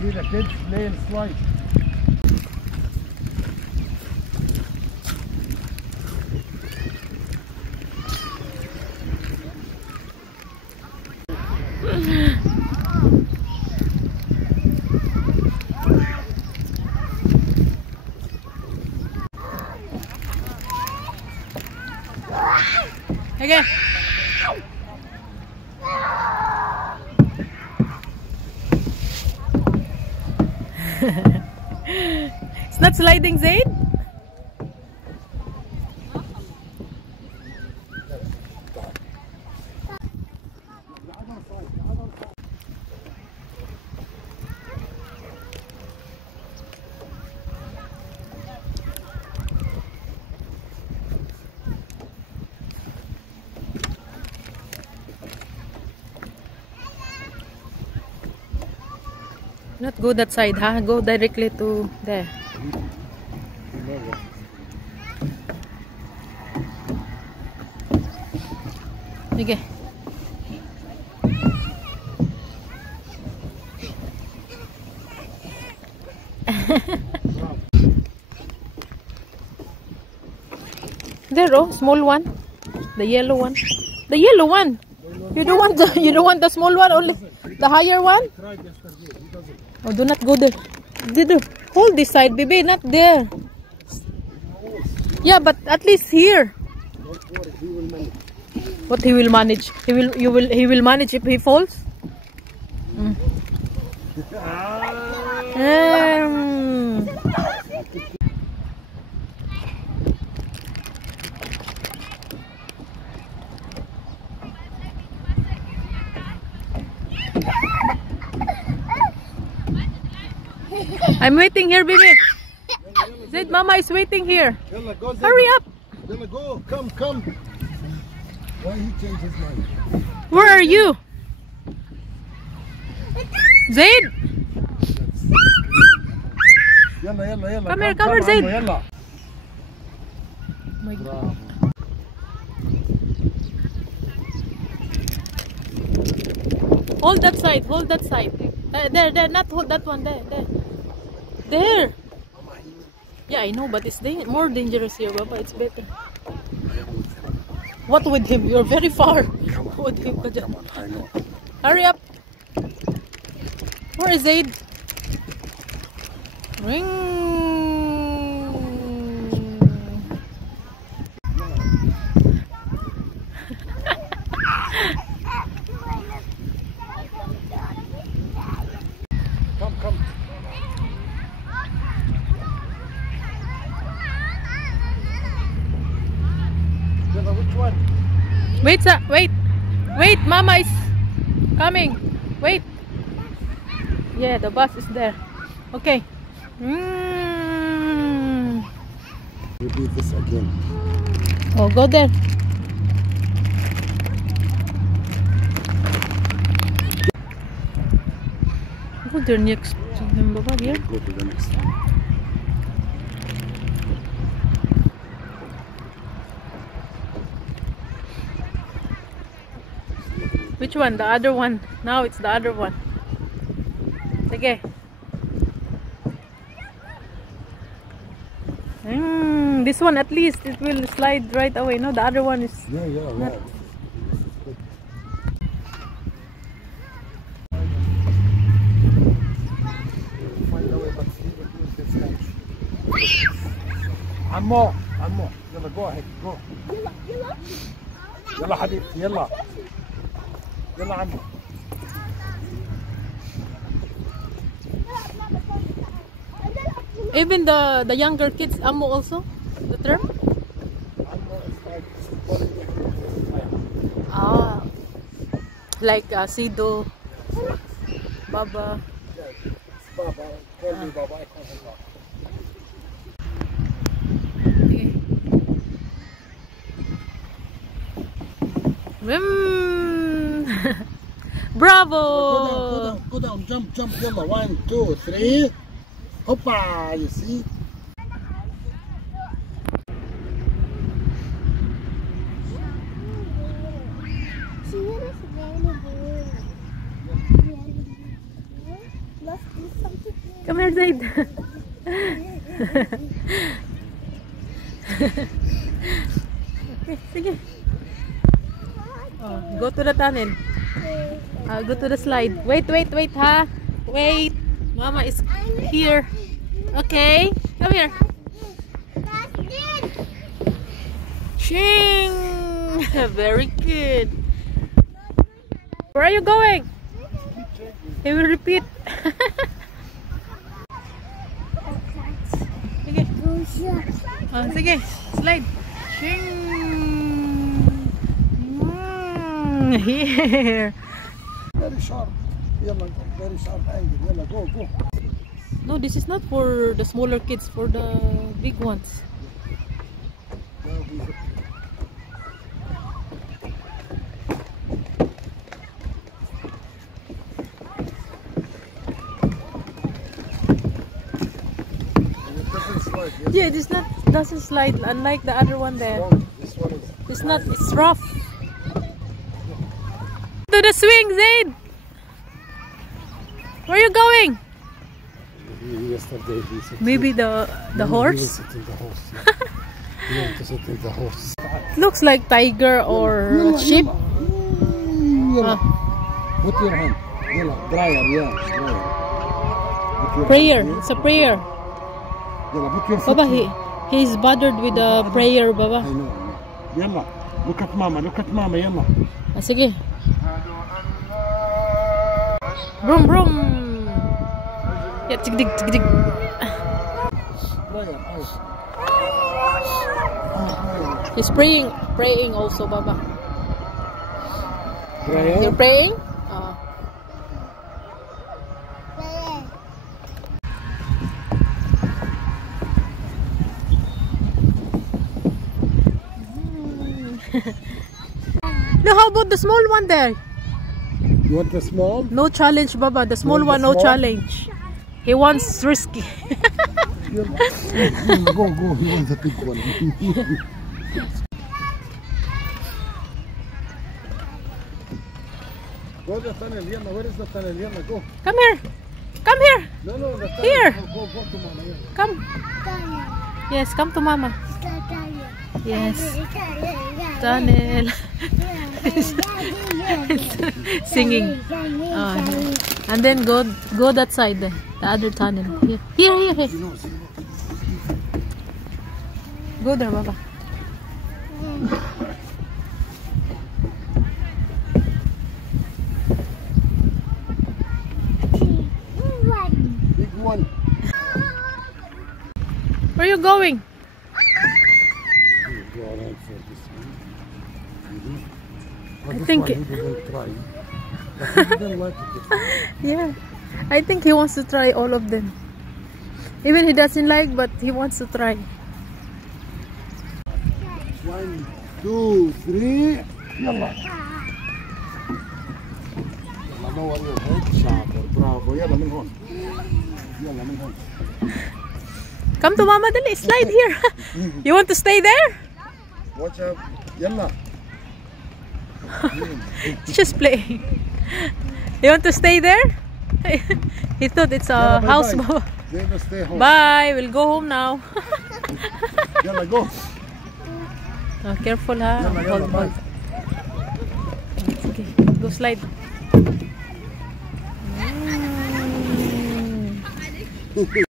See the kids playing slide. Okay. It's not sliding, Zaid? Not go that side, huh? Go directly to there. Okay. There, oh, small one, the yellow one, the yellow one. You don't want the small one, only the higher one. Oh, do not go there. Hold this side, baby, not there. Yeah, but at least here. What he will manage? He will manage if he falls. I'm waiting here, baby. Zaid, Mama is waiting here. Hurry up. Go. Come. Why he changed his mind? Where are you? Zaid? Yalla. Come here, Zaid. Yalla. My God. Hold that side. There. Not hold that one. There. Yeah, I know, but it's more dangerous here, Baba. It's better. What with him? You're very far. With him. Hurry up. Where is Zaid? Ring. Come. Yalla, which one? Wait, sir. Wait. Mama is coming. Wait. Yeah, the bus is there. Okay. Repeat this again. Oh, go there. Go there next to him, Baba. Here. Go to the next one. Which one? The other one. Now it's the other one. Okay. This one at least it will slide right away. No, the other one is Yeah. not. Find a way, but see what you this time. Ammo. Yalla, go ahead. Go. يلا حبيبتي يلا عمو. Even the younger kids, Ammo also, the term? Ah, like Sido, Baba. Baba, call me Baba, I call him Baba. Bravo! Go down, jump, yalla, 1, 2, 3. Hoppa, you see? Let's do something. Come here, Zaid. Okay, sige. Oh, go to the tunnel. Go to the slide. Wait, ha? Wait. Mama is here. Okay, come here. Ching! Very good. Where are you going? He will repeat. Sige. Oh, sige. Slide. Ching! Here. Very sharp. Yalla, very sharp angle. Yalla, go. No, this is not for the smaller kids, for the big ones. Yeah, this doesn't slide unlike the other one there. This one is. It's not. It's rough. To the swing, Zaid. Where are you going? Yesterday he said. Maybe the horse. He wants to sit in the horse. It looks like tiger or sheep. Yalla. Put your hand. Yalla, prayer, yeah. Prayer. It's a prayer. Yalla, put your foot. Baba, he's bothered with the prayer, Baba. I know. Yalla, look at mama, yalla. Ah, sige. Brum, brum. Yeah, tigdig. Prayer, He's praying also, Baba. prayer. You're praying? No, how about the small one there? You want the small? No challenge, Baba. The small one, no challenge. He wants risky. Go. He wants the big one. Go to the tunnel, yalla. Where is the tunnel? Yalla, go. Come here. No, the tunnel. Here. Go to mama. Yalla. Come. Yes, come to Mama. Yes. Tunnel. Singing. And then go that side there. The other tunnel. Here. Go there, Baba. Big one. Where are you going? Go around for this one. I think he didn't try. But he didn't like it. yeah. I think he wants to try all of them. Even he doesn't like, but he wants to try. 1, 2, 3. Yalla. Yalla, lower your head. Sharper. Bravo. Yalla, min hon. Yalla, min hon. Come to Mama, dali. Slide here. You want to stay there? Watch out. Yalla. Just playing. You want to stay there? He thought it's a house, Baba. Then stay home. Bye. We'll go home now. Yalla, go. Oh, careful, ha. Yalla, Hold. bye. Okay, go slide.